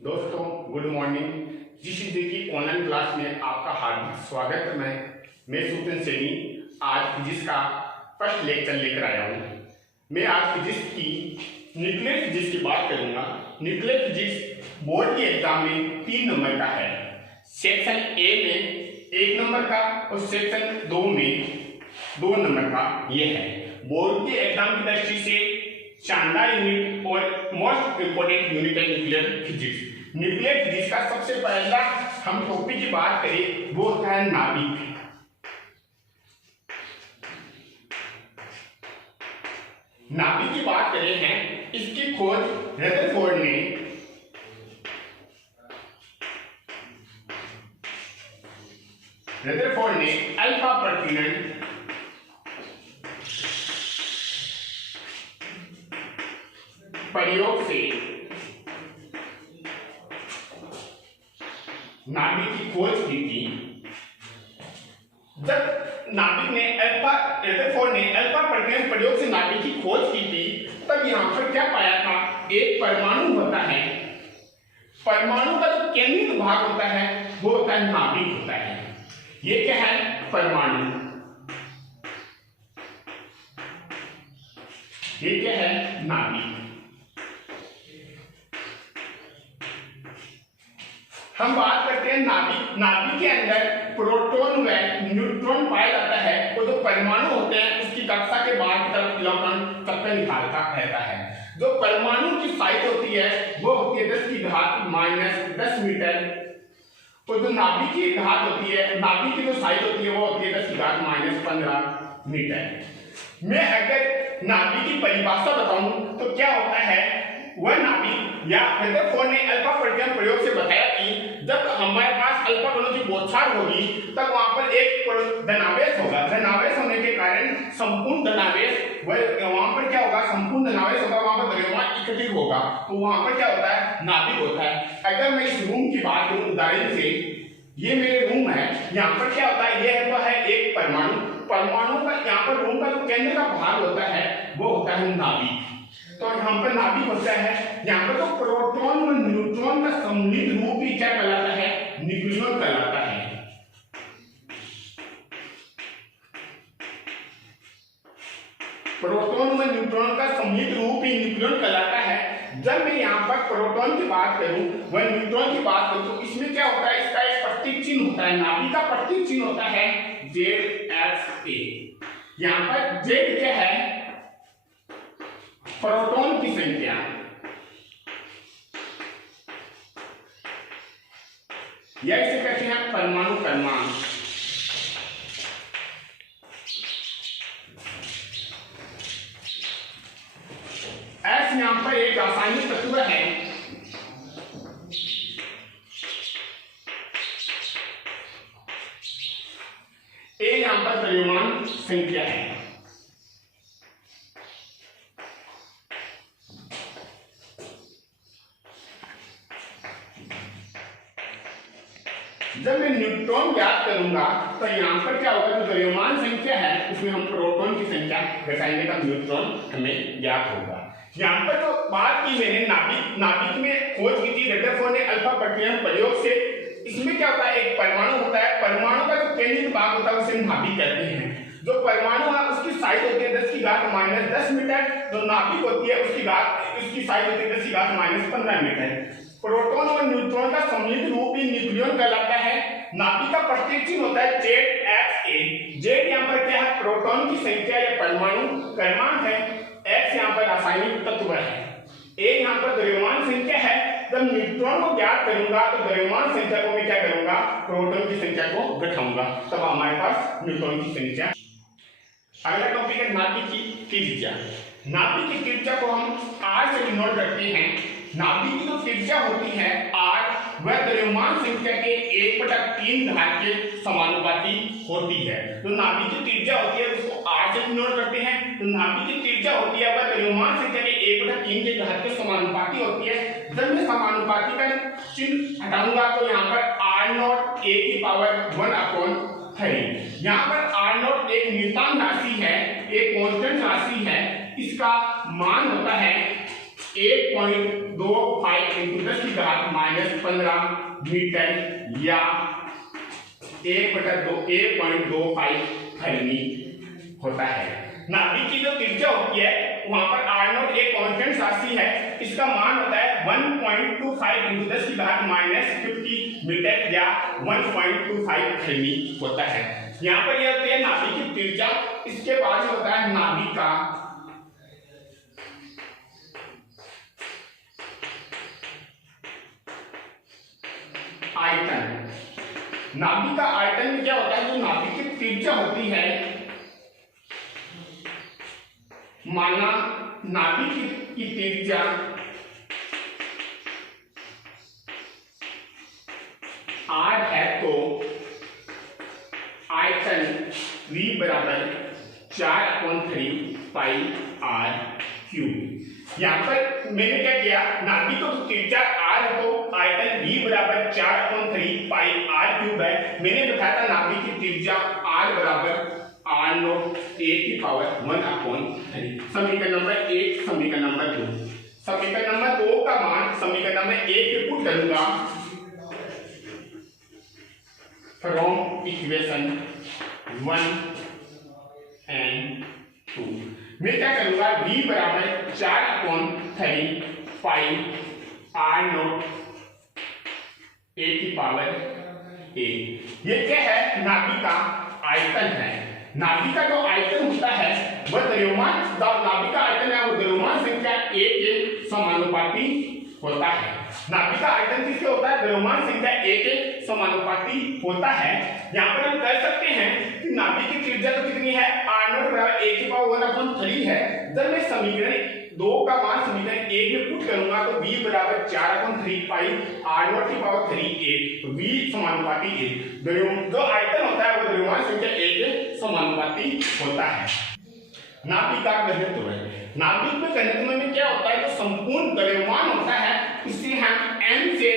दोस्तों good morning. GCC की online class में आपका हार्दिक स्वागत है। मैं सुतन सैनी आज फिजिक्स का फर्स्ट लेक्चर लेकर आया हूँ। मैं आज फिजिक्स की न्यूक्लियर फिजिक्स की बात करूँगा। न्यूक्लियर फिजिक्स बोर्ड के एग्जाम में 3 नंबर का है। सेक्शन ए में 1 नंबर का और सेक्शन 2 में 2 नंबर का ये है। बोर्ड के एग्जाम की दृष्टि से शानदार यूनिट और मोस्ट इंपोर्टेंट यूनिट है न्यूक्लियर फिजिक्स। न्यूक्लियर फिजिक्स का सबसे पहला हम टॉपिक की बात करें वो होता है नाभिक। नाभिक की बात करें हैं, इसकी खोज रदरफोर्ड ने अल्फा प्रकीर्णन प्रयोग से नाभिक की खोज की थी। जब नाभिक ने रदरफोर्ड ने अल्फा प्रकीर्णन प्रयोग से नाभिक की खोज की थी, तब यहां पर क्या पाया था, एक परमाणु होता है। परमाणु का जो केंद्रित भाग होता है वो होता है नाभिक होता है। ये क्या है, परमाणु। ये क्या है, नाभिक। हम बात करते हैं नाभिक। नाभिक के अंदर प्रोटॉन व न्यूट्रॉन पाया जाता है। वो जो परमाणु होते हैं उसकी कक्षा के बाहर की तरफ इलेक्ट्रॉन तत्व निकालता रहता है। जो परमाणु की साइज होती है वो होती है 10⁻⁻10 मीटर। तो जो नाभिक की घात होती है, नाभिक की जो साइज होती है वो होती है 10⁻15 मीटर। मैं अगर नाभिक की परिभाषा बताऊं तो क्या होता है, वह नाभिक या रदरफोर्ड ने अल्फा प्रकीर्णन प्रयोग से बताया कि जब हमारे पास अल्फा कणों की बौछार होगी तब वहां पर एक धनावेश होगा। धनावेश होने के कारण संपूर्ण धनावेश वहां पर क्या होगा, संपूर्ण धनावेश होगा, वहां पर द्रव्यमान इकट्ठित होगा। तो वहां पर क्या होता है, नाभिक होता है। अगर मैं इस रूम की बात करूं उदाहरण से, ये मेरे रूम है, यहाँ पर क्या होता है, ये है एक परमाणु। परमाणु का यहाँ पर रूम का जो केंद्र का भाग होता है वो होता है नाभिक। तो यहाँ पर नाभिक होता है। यहाँ पर तो प्रोटॉन और न्यूट्रॉन का सम्मिलित रूप ही क्या कहलाता है, न्यूक्लियन कहलाता है। प्रोटॉन और न्यूट्रॉन का सम्मिलित रूप ही न्यूक्लियन कहलाता है। जब मैं यहाँ पर प्रोटॉन की बात करूं व न्यूट्रॉन की बात करूं तो इसमें क्या होता है, इसका एक प्रतीक चिन्ह होता है। नाभिक का प्रतीक चिन्ह होता है ZSA। यहाँ पर Z क्या है, प्रोटॉन की संख्या, या इसे कहते हैं परमाणु क्रमांक। S यहां पर एक रासायनिक तत्व है। A यहां पर द्रव्यमान संख्या है। जब मैं न्यूट्रॉन ज्ञात करूंगा तो यहाँ पर क्या होगा, जो द्रव्यमान संख्या है उसमें हम प्रोटॉन की संख्या घटाएंगे तब न्यूट्रॉन हमें ज्ञात होगा। यहाँ पर जो बात की मैंने नाभिक में खोज की थी रदरफोर्ड ने अल्फा प्रकीर्णन प्रयोग से। इसमें क्या होता है, एक परमाणु होता है। परमाणु का जो केंद्रित भाग होता है उसे नाभिक कहते हैं। जो परमाणु है उसकी साइज होती है 10⁻⁻10 मीटर। जो नाभिक होती है उसकी साइज होती है 10⁻15 मीटर। प्रोटॉन और न्यूट्रॉन का सम्मिलित रूप ही न्यूक्लियन कहलाता है। नाभिक का प्रतीक चिन्ह होता है ZSA। Z यहाँ पर क्या है, प्रोटॉन की संख्या या परमाणु क्रमांक है। X यहाँ पर रासायनिक तत्व है। A यहाँ पर द्रव्यमान संख्या है। जब न्यूट्रॉन को ज्ञात करूंगा तो द्रव्यमान संख्या को मैं क्या करूंगा, प्रोटॉन की संख्या को घटाऊंगा, तब हमारे पास न्यूट्रॉन की संख्या। अगला टॉपिक है नाभिक की त्रिज्या। नाभिक की त्रिज्या को हम R से डिनोट करते हैं। नाभिक की जो त्रिज्या होती है R, वह द्रव्यमान संख्या के 1/3 घात के समानुपाती होती है। तो नाभिक की त्रिज्या होती है उसको R से डिनोट करते हैं। तो नाभिक की त्रिज्या होती है वह द्रव्यमान संख्या के 1/3 के घात के समानुपाती होती है। जब मैं समानुपाती का चिन्ह हटाऊंगा तो यहाँ पर R0 a की पावर 1/3। यहाँ पर R0 एक नियतांक राशि है, एक कांस्टेंट राशि है। इसका मान होता है 1.25 इंटू 10 की घात -15 मीटर या 1/1.25 फैरमी होता है। नाभिक की जो त्रिज्या होती है वहां पर r0 एक कांस्टेंट राशि है, इसका मान होता है 1.25 इंटू 10 की घात -50 मीटर या 1.25 फैरमी होता है। यहाँ पर यह होती है नाभिक की त्रिज्या। इसके बाद होता है नाभिक का आयतन। नाभिक का आयतन में क्या होता है, जो नाभिक की त्रिज्या होती है, माना नाभिक की त्रिज्या r है तो आयतन v बराबर 4/3 पाई r क्यूब। यहाँ पर मैंने क्या किया, नाभिक को त्रिज्या r है तो आयतन v बराबर 4/3 पाई r क्यूब है। मैंने बताया था नाभिक की त्रिज्या r बराबर r0 a की पावर 1/3। समीकरण नंबर 1, समीकरण नंबर 2। समीकरण नंबर 2 का मान समीकरण नंबर 1 पे पुट करूंगा फ्रॉम इक्वेशन 1 एंड 2। मैं क्या करूंगा, v बराबर 4/3 पाई r0 a की पावर a। ये क्या है, नाभिक का आयतन है। नाभिक का जो आयतन होता है वह द्रव्यमान, नाभिक का आयतन है वो द्रव्यमान संख्या a के समानुपाती होता है। नाभिक का आयतन किसके होता है, द्रव्यमान संख्या a के समानुपाती होता है। यहाँ पर हम कह सकते हैं कि नाभिक की त्रिज्या तो कितनी है, r0 बराबर a की पावर 1/3 है। जब मैं समीकरण 2 का मान समीकरण 1 में पुट करूंगा तो v बराबर 4/3 पाई r0 की पावर 3a, तो v समानुपाती a। जो आयतन होता है वो द्रव्यमान संख्या a के समानुपाती होता है। नाभिक का घनत्व है। नाभिक में घनत्व में क्या होता है, जो संपूर्ण द्रव्यमान होता है इसे हम m से,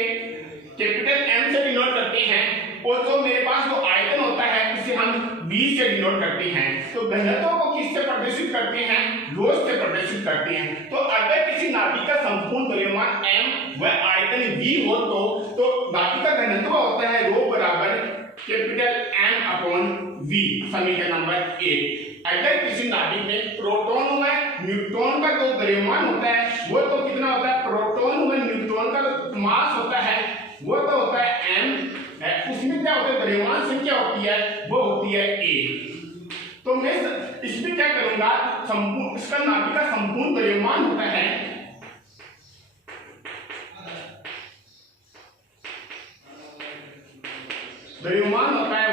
कैपिटल M से डिनोट करते हैं, और जो मेरे पास जो आयतन होता है इसे हम v से डिनोट करते हैं। तो घनत्व को किससे प्रदर्शित करते हैं, ρ से प्रदर्शित करते हैं। तो अगर किसी नाभिक का संपूर्ण द्रव्यमान m व आयतन v हो तो नाभिक का घनत्व होता है ρ बराबर कैपिटल M/v। समीकरण नंबर 1। अगर किसी नाभिक में प्रोटॉन व न्यूट्रॉन का जो द्रव्यमान होता है वो तो कितना होता है, प्रोटॉन व न्यूट्रॉन का मास होता है वो तो होता है m, उसमें क्या होता है, द्रव्यमान संख्या होती है वो होती है a। तो मैं इसमें क्या करूंगा, संपूर्ण, इसका नाभिक का संपूर्ण द्रव्यमान होता है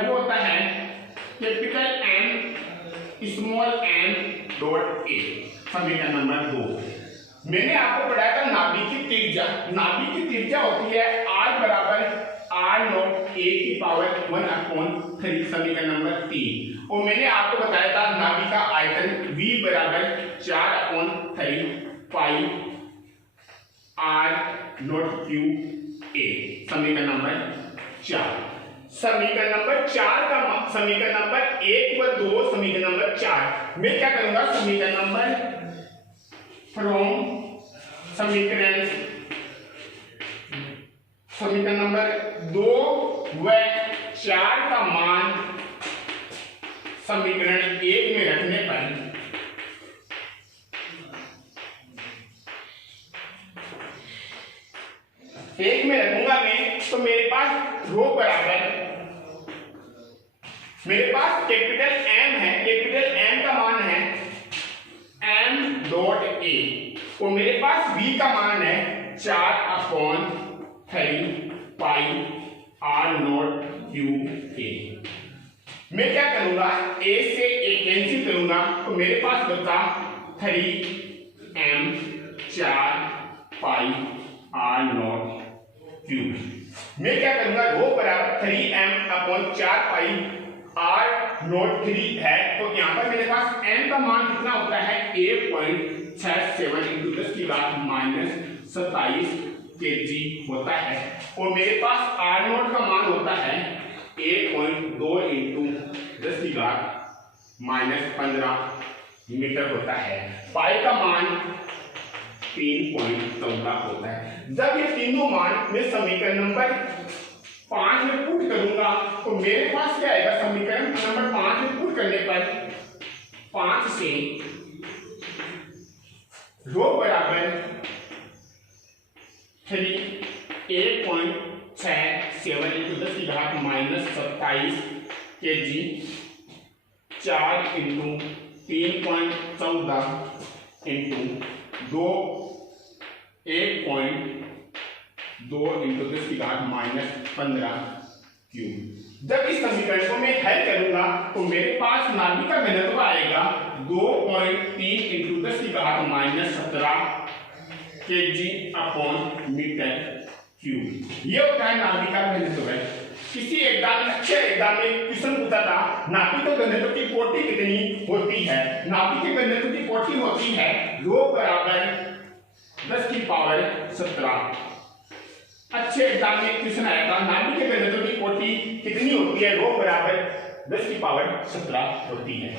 वो होता है capital M small m dot a। समीकरण नंबर 2। मैंने आपको पढ़ाया था नाभिक की त्रिज्या। नाभिक की त्रिज्या होती है r बराबर r0 a की पावर 1/3। समीकरण नंबर 3। और मैंने आपको बताया था नाभिक का आयतन v बराबर 4/3 पाई r0 क्यूब a। समीकरण नंबर 4। समीकरण नंबर 4 का समीकरण नंबर 1 व 2, समीकरण नंबर 4 मैं क्या करूंगा, समीकरण नंबर फ्रॉम समीकरण नंबर 2 व 4 का मान समीकरण 1 में रखने पर एक में रखूंगा मैं, तो मेरे पास रो बराबर, मेरे पास कैपिटल M है, कैपिटल M का मान है m डॉट a, और मेरे पास v का मान है 4/3 पाई r0 क्यूब a। मैं क्या करूंगा, a से a कैंसिल करूंगा तो मेरे पास बचा 3m 4 पाई r0 क्यूब। मैं क्या करूंगा, रो बराबर 3m/4 पाई r0 3 है, तो यहाँ पर मेरे पास m का मान कितना होता है 8.67 इंटू 10 की घात -27 kg होता है, और मेरे पास r0 का मान होता है 8.2 इंटू 10 की घात -15 मीटर होता है। पाई का मान 3.14 होता है। जब ये तीनों मान मैं समीकरण नंबर 5 में पुट करूंगा तो मेरे पास क्या आएगा, समीकरण नंबर 5 में पुट करने पर 5 से रो बराबर 1.67 इंटू 10 की घात -27 kg 4 इंटू 3.14 इंटू 2 1.2 इंटू 10 की घात -15 क्यूब। जब इस समीकरण को मैं हल करूंगा तो मेरे पास नाभिक का घनत्व आएगा 2.3 इंटू 10 की घात -17 kg अपॉन मीटर क्यूब। ये होता है नाभिक का घनत्व। किसी एग्जाम में, अच्छे एग्जाम में क्वेश्चन पूछा था नाभिक के घनत्व की कोटि कितनी होती है। नाभिक के घनत्व की कोटि होती है रो बराबर 10 की पावर 17। अच्छे एग्जाम में क्वेश्चन आया था नाभिक के घनत्व की कोटि कितनी होती है, रो बराबर 10 की पावर 17 होती है।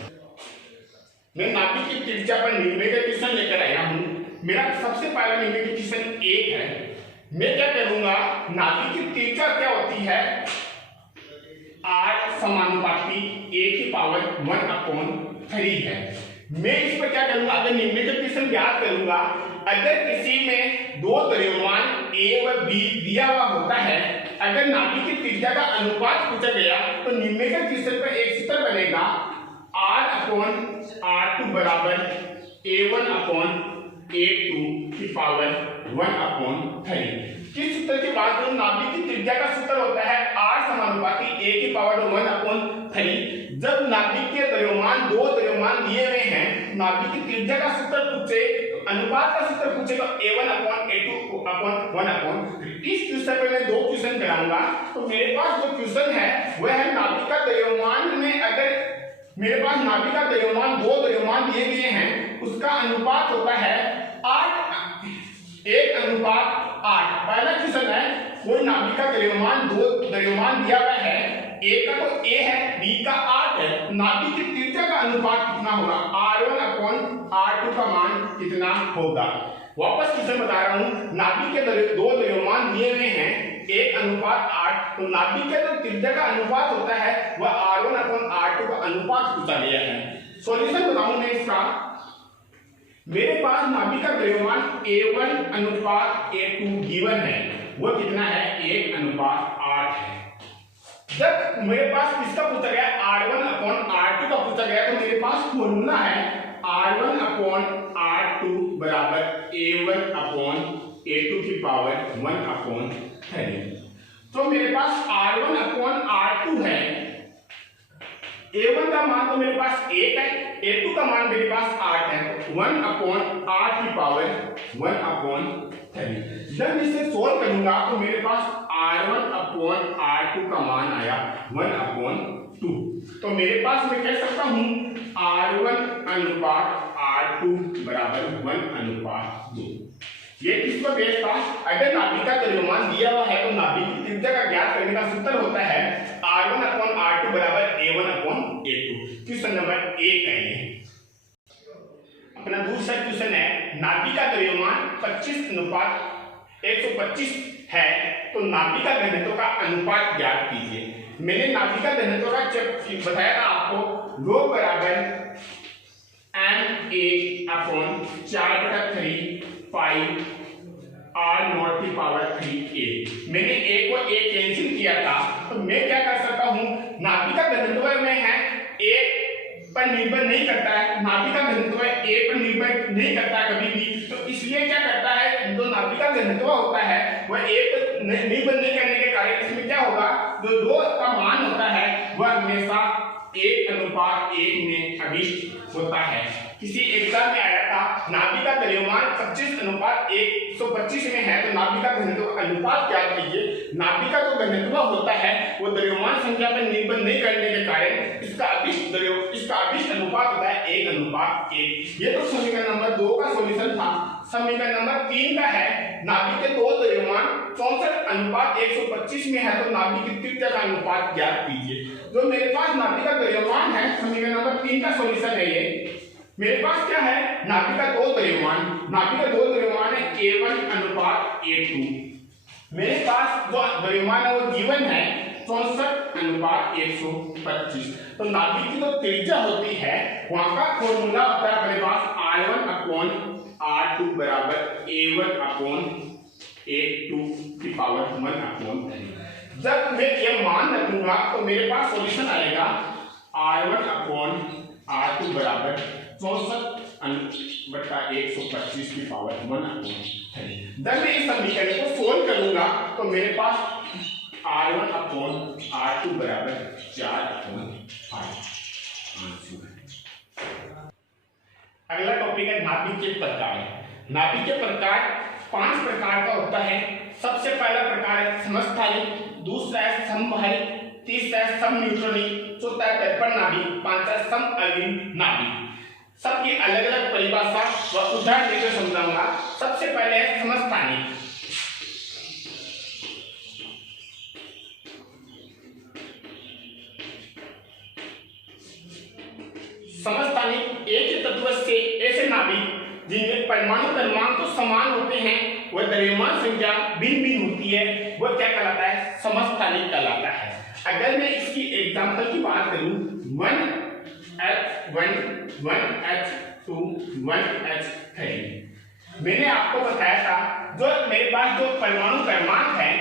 मैं नाभिक की त्रिज्या पर निर्णय का क्वेश्चन लेकर आया हूं। मेरा सबसे पहला निर्णय का क्वेश्चन 1 है। मैं क्या करूंगा, नाभिक की त्रिज्या क्या होती है, r समानुपाती a की पावर 1/3 है। मैं इस पर क्या करूंगा, अगर निर्णय का क्वेश्चन याद करूंगा, अगर किसी में दो द्रव्यमान a व b दिया हुआ होता है, अगर नाभिक की त्रिज्या का अनुपात पूछा गया तो निर्णय का क्वेश्चन पर एक सूत्र बनेगा r/r2 बराबर a1/a2 की पावर 1/3। किस सूत्र की बात करूं, नाभिक की त्रिज्या का सूत्र होता है r समानुपाती a की पावर 1/3। जब नाभिक के द्रव्यमान दो द्रव्यमान दिए हुए हैं, नाभिक की त्रिज्या का सूत्र पूछे, अनुपात का सूत्र पूछे तो a1/a2/1/3। इस क्वेश्चन पे मैं दो क्वेश्चन कराऊंगा। तो मेरे पास जो क्वेश्चन है वह है नाभिक का द्रव्यमान में, अगर मेरे पास नाभिक का द्रव्यमान दो द्रव्यमान दिए गए हैं, उसका अनुपात होता है 1:8। पहला क्वेश्चन है कोई नाभिक का द्रव्यमान दो द्रव्यमान दिया हुआ है, a का तो a है, b का 8 है, नाभिक की त्रिज्या का अनुपात कितना होगा, r1/r2 का मान कितना होगा। वापस क्वेश्चन बता रहा हूं, नाभिक के दो द्रव्यमान दिए हुए हैं 1:8, तो नाभिक के जो त्रिज्या का अनुपात होता है वह r1/r2 का अनुपात पूछा गया है। सॉल्यूशन बताऊं मैं इसका, मेरे पास नाभिक का द्रव्यमान a1/a2 गिवन है, वो कितना है, 1:8 है। जब मेरे पास किसका पूछा गया, r1/r2 का पूछा गया, तो मेरे पास फॉर्मूला है r1/r2 बराबर a1/a2 की पावर 1/3। तो मेरे पास r1/r2 है, a1 का मान तो मेरे पास 1 है, a2 का मान मेरे पास 8 है, 1/8 की पावर 1/3। जब इसे सोल्व करूंगा तो मेरे पास r1/r2 का मान आया 1/2। तो मेरे पास मैं कह सकता हूं r1/r2 बराबर 1/2। ये किस पर बेस्ड था, अगर नाभिक का द्रव्यमान दिया हुआ है तो नाभिक की त्रिज्या का ज्ञात करने का सूत्र होता है r1/r2 बराबर a1/a2। क्वेश्चन नंबर 1 है ये। अपना दूसरा क्वेश्चन है, नाभिक का द्रव्यमान 25:125 है, तो नाभिक का घनत्व का अनुपात ज्ञात कीजिए। मैंने नाभिक का घनत्व का बताया था आपको, रो बराबर ma/4/3 5 r0 की पावर 3a। मैंने a को a कैंसिल किया था, तो मैं क्या कर सकता हूं, नाभिक का घनत्व में है a पर निर्भर नहीं करता है, नाभिक का घनत्व a पर निर्भर नहीं करता कभी भी, तो इसलिए क्या करता है, जो नाभिक का घनत्व होता है वह a पर निर्भर नहीं करने के कारण इसमें क्या होगा, जो रो का मान होता है वह हमेशा 1:1 में अभिष्ट होता है। किसी एग्जाम में आया था नाभिक का द्रव्यमान 25:125 में है, तो नाभिक का घनत्व का अनुपात ज्ञात कीजिए। नाभिक का जो घनत्व होता है वो द्रव्यमान संख्या पर निर्भर नहीं करने के कारण इसका अभिष्ट अनुपात होता है 1:1। ये तो समीकरण नंबर 2 का सॉल्यूशन था। समीकरण नंबर 3 का है, नाभिक के दो द्रव्यमान 64:125 में है, तो नाभिक की त्रिज्या का अनुपात ज्ञात कीजिए। जो मेरे पास नाभिक का द्रव्यमान है, समीकरण नंबर 3 का सॉल्यूशन है ये मेरे पास क्या है, नाभिक का दो द्रव्यमान है A1 अनुपात A2। मेरे पास जो द्रव्यमान है वो गिवन है 64 अनुपात 125। तो नाभिक की जो त्रिज्या होती है वहां का फॉर्मूला होता है अपने पास R1 अपॉन R2 बराबर A1 अपॉन A2 की पावर 1 अपॉन 3। जब मैं ये मान रखूंगा तो मेरे पास सॉल्यूशन आएगा R1 अपॉन R2 बराबर 64/125 की पावर 1 अपॉन 3। जब मैं इस समीकरण को सोल्व करूंगा तो मेरे पास R1 अपॉन R2 बराबर 4/5। अगला टॉपिक है नाभिक के प्रकार। नाभिक के प्रकार 5 प्रकार का होता है। सबसे पहला प्रकार है समस्थानिक, दूसरा है समभारिक, तीसरा है समन्यूट्रॉनिक, चौथा है दर्पण नाभिक, पांचवा है समअवयवी नाभिक। सबकी अलग अलग परिभाषा व उदाहरण देकर समझाऊंगा। सबसे पहले है समस्थानिक। समस्थानिक एक ही तत्व से ऐसे नाभिक जिनमें परमाणु क्रमांक तो समान होते हैं वह द्रव्यमान संख्या भिन्न भिन्न होती है, वह क्या कहलाता है, समस्थानिक कहलाता है। अगर मैं इसकी एग्जांपल की बात करूं 1H1 1H2 1H3, मैंने आपको बताया था जो मेरे पास जो परमाणु क्रमांक है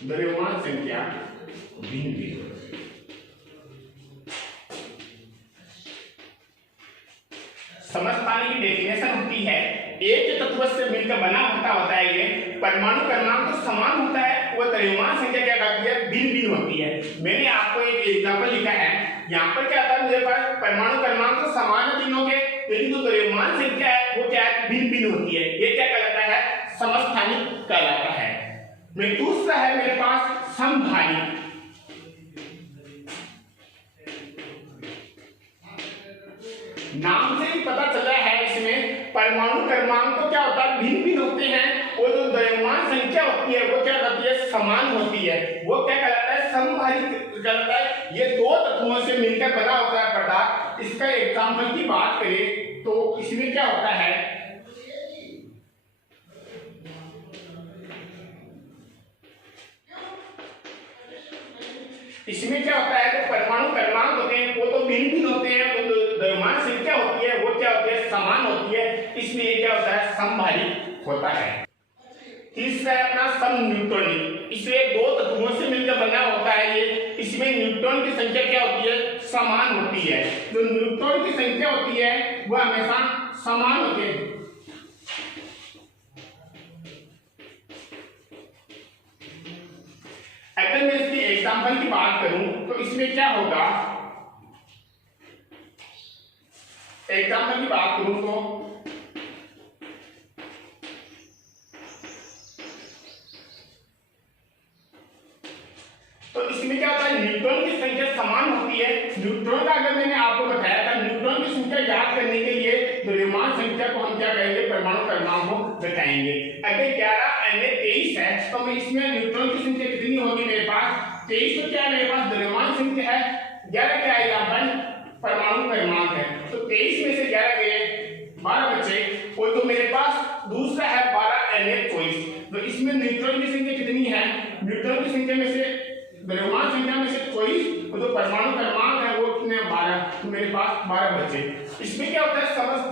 द्रव्यमान संख्या भिन्न भिन्न। समस्थानिक की डेफिनेशन होती है एक तत्व से मिलकर बना होता है ये परमाणु क्रमांक तो समान होता है, वो द्रव्यमान संख्या क्या कहती है, भिन्न भिन्न होती है। मैंने आपको एक एग्जांपल लिखा है, यहाँ पर क्या आता है, मेरे पास परमाणु क्रमांक तो समान है तीनों के, लेकिन जो द्रव्यमान संख्या है वो क्या है, भिन्न भिन्न होती है। ये क्या कहलाता है, समस्थानिक कहलाता है। मैं दूसरा है मेरे पास समभारिक। नाम से ही पता चल रहा है इसमें परमाणु क्रमांक तो क्या होता है, भिन्न भिन्न होते हैं, और जो द्रव्यमान संख्या होती है वो क्या कहती है, समान होती है। वो क्या कहलाता है, समभारिक कहलाता है। ये दो तत्वों से मिलकर बना होता है पदार्थ। इसका एग्जांपल की बात करें तो इसमें क्या होता है, इसमें क्या होता है, तो परमाणु क्रमांक होते हैं वो तो भिन्न भिन्न होते हैं, तो द्रव्यमान संख्या होती है वो क्या होती है, समान होती है, इसलिए क्या होता है, समभारिक होता है। तीसरा है अपना समन्यूट्रॉनिक। इसलिए दो तत्वों से मिलकर बना होता है ये, इसमें न्यूट्रॉन की संख्या क्या होती है, समान होती है। जो न्यूट्रॉन की संख्या होती है वह हमेशा समान होती है। अगर मैं इसकी एग्जांपल की बात करूं तो इसमें क्या होगा, एग्जांपल की बात करूं तो इसमें क्या होता है, न्यूट्रॉन की संख्या समान होती है। न्यूट्रॉन का अगर मैंने आपको बताया था, न्यूट्रॉन की संख्या याद करने के लिए द्रव्यमान संख्या को हम क्या कहेंगे, परमाणु क्रमांक को बताएंगे। अगर 11 Na23 है तो मैं इसमें न्यूट्रॉन की संख्या कितनी होगी, मेरे पास 23। तो क्या है, मेरे पास द्रव्यमान संख्या है 11, क्या आएगा, 1 परमाणु क्रमांक है। तो 23 में से 11 गए 12 बचे, और तो मेरे पास दूसरा है 12 Na24। तो इसमें न्यूट्रॉन की संख्या कितनी है, न्यूट्रॉन की संख्या में से द्रव्यमान संख्या में से 24, और जो परमाणु क्रमांक है वो कितने, 12। तो मेरे पास 12 बचे। इसमें क्या होता है,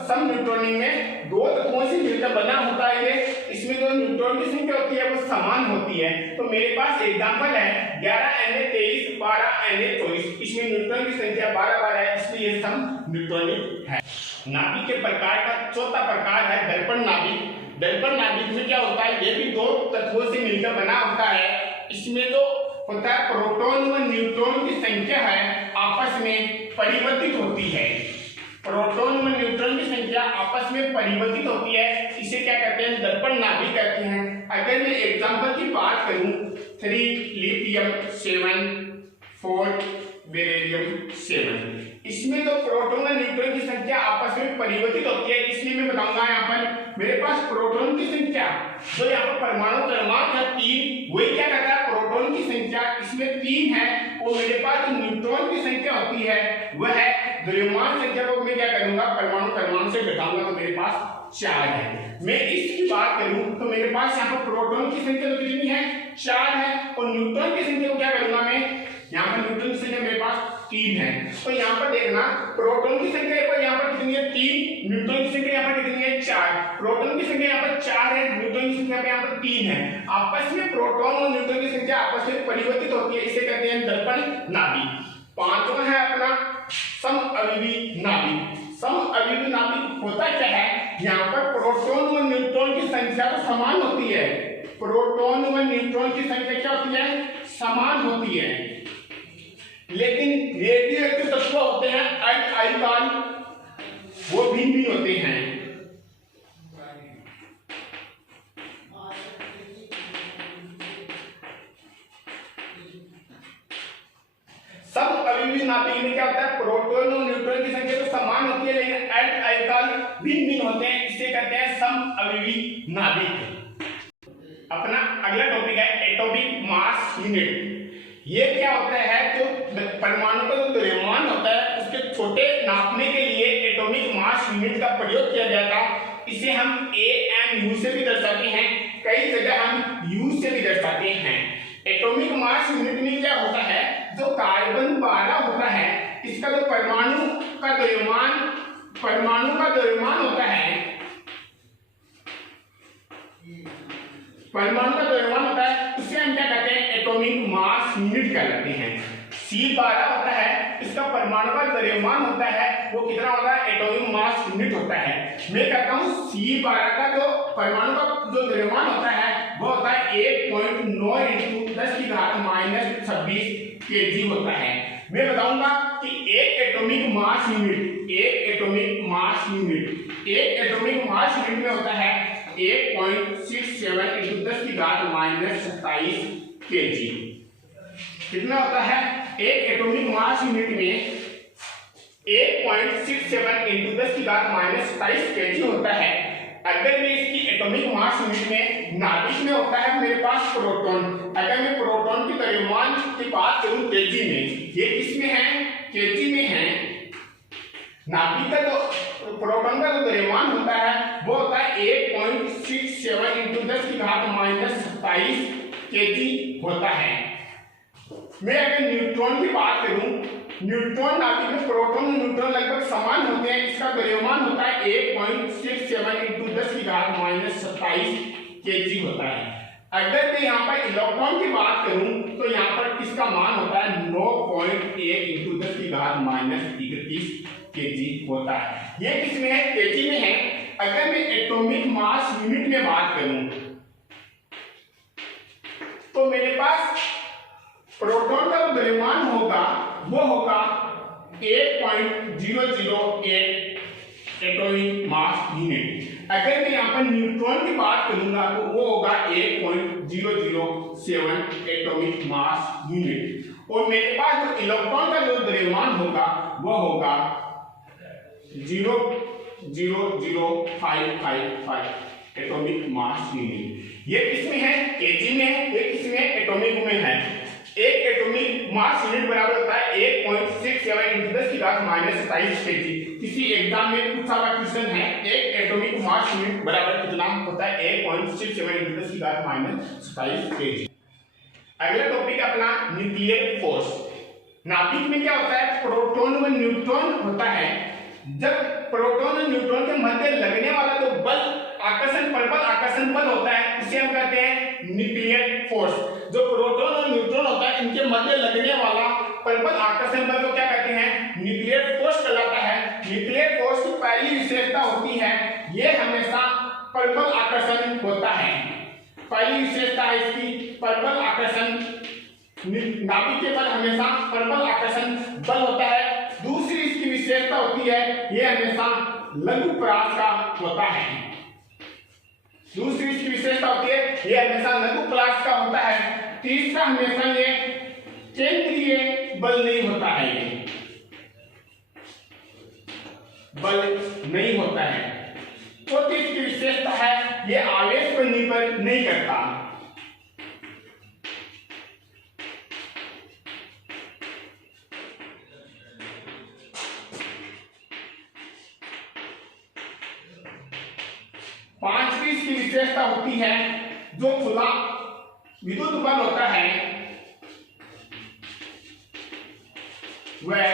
समन्यूट्रॉनिक में दो तत्वों से मिलकर बना होता है ये, इसमें जो न्यूट्रॉन की संख्या होती है वो समान होती है। तो मेरे पास एग्जांपल है 11 Na23 12 Na24, इसमें न्यूट्रॉन की संख्या 12 है, इसलिए ये समन्यूट्रॉनिक है। नाभिक के प्रकार का चौथा प्रकार है दर्पण नाभिक। दर्पण नाभिक में क्या होता है, ये भी दो तत्वों से मिलकर बना होता है। इसमें जो होता है प्रोटॉन व न्यूट्रॉन की संख्या है आपस में परिवर्तित होती है। प्रोटॉन व न्यूट्रॉन की संख्या आपस में परिवर्तित होती है, इसे क्या कहते हैं, दर्पण नाभिक कहते हैं। अगर मैं एग्जांपल की बात करूं 3 लिथियम 7 4 बेरिलियम 7। इसमें तो प्रोटॉन और न्यूट्रॉन की संख्या आपस में परिवर्तित होती है, इसलिए मैं बताऊंगा यहाँ पर मेरे पास प्रोटॉन की संख्या जो यहाँ पर परमाणु क्रमांक है 3, वही क्या कहता है प्रोटॉन की संख्या इसमें 3 है, और मेरे पास जो न्यूट्रॉन की संख्या होती है वह है द्रव्यमान संख्या को मैं क्या करूंगा परमाणु क्रमांक से घटाऊंगा, तो मेरे पास 4 है। मैं इसकी बात करूं तो मेरे पास यहाँ पर प्रोटॉन की संख्या तो कितनी है 4 है, और न्यूट्रॉन की संख्या को क्या करूंगा मैं यहाँ पर न्यूट्रॉन की संख्या मेरे पास 3 है। तो यहाँ पर देखना प्रोटॉन की संख्या यहाँ पर कितनी है 3, न्यूट्रॉन की संख्या यहाँ पर कितनी है 4। प्रोटॉन की संख्या यहाँ पर 4 है, न्यूट्रॉन की संख्या यहाँ पर 3 है। आपस में प्रोटॉन और न्यूट्रॉन की संख्या आपस में परिवर्तित होती है, इसे कहते हैं दर्पण नाभिक। पांचवा है अपना समअवयवी नाभिक। समअवयवी नाभिक होता क्या है, यहाँ पर प्रोटॉन और न्यूट्रॉन की संख्या तो समान होती है, प्रोटॉन व न्यूट्रॉन की संख्या क्या होती है समान होती है, लेकिन रेडियोएक्टिव तत्व होते हैं आयतन वो भिन्न भी होते हैं। समअवयवी नाभिक में क्या होता है प्रोटॉन और न्यूट्रॉन की संख्या तो समान होती है, लेकिन आयतन भिन्न भिन्न होते हैं, इसे कहते हैं समअवयवी नाभिक। अपना अगला टॉपिक है एटॉमिक मास यूनिट। ये क्या होता है जो परमाणु का जो द्रव्यमान होता है उसके छोटे नापने के लिए एटॉमिक मास यूनिट का प्रयोग किया गया था। इसे हम AMU से भी दर्शाते हैं, कई जगह हम U से भी दर्शाते हैं। एटॉमिक मास यूनिट में क्या होता है जो कार्बन 12 होता है इसका जो परमाणु का द्रव्यमान होता है, उसे हम क्या कहते हैं एटॉमिक मास यूनिट कहलाते हैं। C12 होता है इसका परमाणु का द्रव्यमान होता है वो कितना होता है एटॉमिक मास यूनिट होता है। मैं कहता हूं C12 का जो परमाणु का जो द्रव्यमान होता है वो होता है 1.9 × 10⁻26 kg होता है। मैं बताऊंगा कि एक एटॉमिक मास यूनिट में होता है 1.67 × 10⁻27 kg। कितना होता है एक एटॉमिक मास यूनिट में 1.67 × 10⁻27 kg होता है। अगर मैं इसकी एटॉमिक मास यूनिट में नाभिक में होता है मेरे पास प्रोटॉन, अगर मैं प्रोटॉन की द्रव्यमान की बात करूं केजी में, ये किसमें है केजी में है। नाभिक का जो प्रोटॉन का जो द्रव्यमान होता है वो होता है 1.67 × 10⁻27 kg होता है। मैं अगर न्यूट्रॉन की बात करूं, न्यूट्रॉन नाभिक में प्रोटॉन और न्यूट्रॉन लगभग समान होते हैं, इसका द्रव्यमान होता है 1.67 × 10⁻27 kg होता है। अगर मैं यहाँ पर इलेक्ट्रॉन की बात करूं तो यहाँ पर इसका मान होता है 9.1 × 10⁻31 kg होता है। ये किसमें है kg में है। अगर मैं एटॉमिक मास यूनिट में बात करूं तो मेरे पास प्रोटॉन का जो द्रव्यमान होगा वो होगा 8.008 एटॉमिक मास यूनिट। अगर मैं यहाँ पर न्यूट्रॉन की बात करूंगा तो वो होगा 8.007 एटॉमिक मास यूनिट, और मेरे पास जो इलेक्ट्रॉन का जो द्रव्यमान होगा वो होगा 0.00555 एटॉमिक मास यूनिट। ये किसमें है केजी में है, ये किसमें एटॉमिक में है। एक एटॉमिक मास यूनिट बराबर होता है 1.67 × 10⁻27 kg। किसी एग्जाम में पूछा हुआ क्वेश्चन है एक एटॉमिक मास यूनिट बराबर कितना होता है 1.67 × 10⁻27 kg। अगला टॉपिक अपना न्यूक्लियर फोर्स। नाभिक में क्या होता है प्रोटॉन व न्यूट्रॉन होता है। जब प्रोटॉन और न्यूट्रॉन के मध्य लगने वाला जो बल परबल आकर्षण बल होता है उसे हम कहते हैं न्यूक्लियर फोर्स। जो प्रोटॉन और न्यूट्रॉन होता है इनके मध्य लगने वाला परबल आकर्षण बल को क्या कहते हैं न्यूक्लियर फोर्स कहलाता है। न्यूक्लियर फोर्स की पहली विशेषता होती है ये हमेशा परबल आकर्षण होता है। पहली विशेषता है इसकी परबल आकर्षण, नाभिक के बल हमेशा परबल आकर्षण बल होता है। दूसरी इसकी विशेषता होती है ये हमेशा लघु परास का होता है। दूसरी इसकी विशेषता होती है ये हमेशा लघु परास का होता है। तीसरा हमेशा ये केंद्रीय बल नहीं होता है, ये बल नहीं होता है। तो इसकी विशेषता है ये आवेश पर निर्भर नहीं करता। पांचवी इसकी विशेषता होती है जो खुला विद्युत बल होता है वह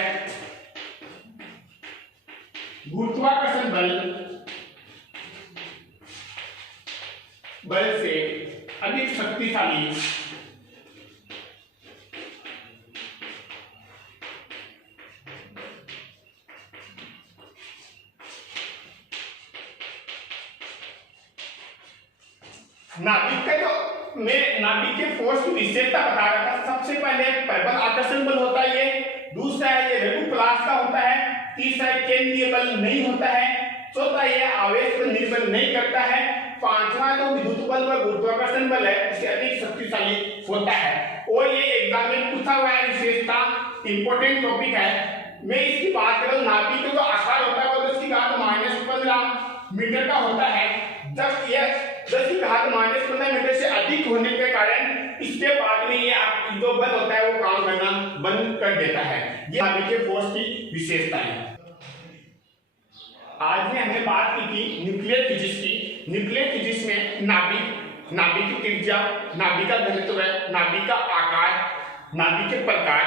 गुरुत्वाकर्षण बल से अधिक शक्तिशाली नाभिक का जो मैं नाभिक के फोर्स की विशेषता बता रहा था, सबसे पहले प्रबल आकर्षण बल होता है ये, दूसरा है ये लघु क्लास का होता है, तीसरा केंद्रीय बल नहीं होता है, चौथा ये आवेश पर निर्भर नहीं करता है, पांचवा जो विद्युत बल व गुरुत्वाकर्षण बल है इससे अधिक शक्तिशाली होता है। और ये एग्जाम में पूछा हुआ है, विशेषता इंपॉर्टेंट टॉपिक है। मैं इसकी बात करूं, नाभिक का जो आकार होता है वो 10⁻15 मीटर का होता है। जब यह 10⁻15 मीटर से अधिक होने के कारण इसके बाद में ये जो बल होता है वो काम करना बंद कर देता है। ये नाभिक के फोर्स की विशेषता है। आज में हमने बात की थी न्यूक्लियर फिजिक्स की। न्यूक्लियर फिजिक्स में नाभिक की त्रिज्या, नाभिक का घनत्व, नाभिक का आकार, नाभिक के प्रकार,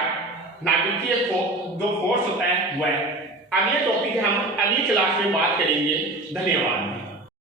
नाभिक की जो फोर्स होता है वह अगले टॉपिक हम अगली क्लास में बात करेंगे। धन्यवाद।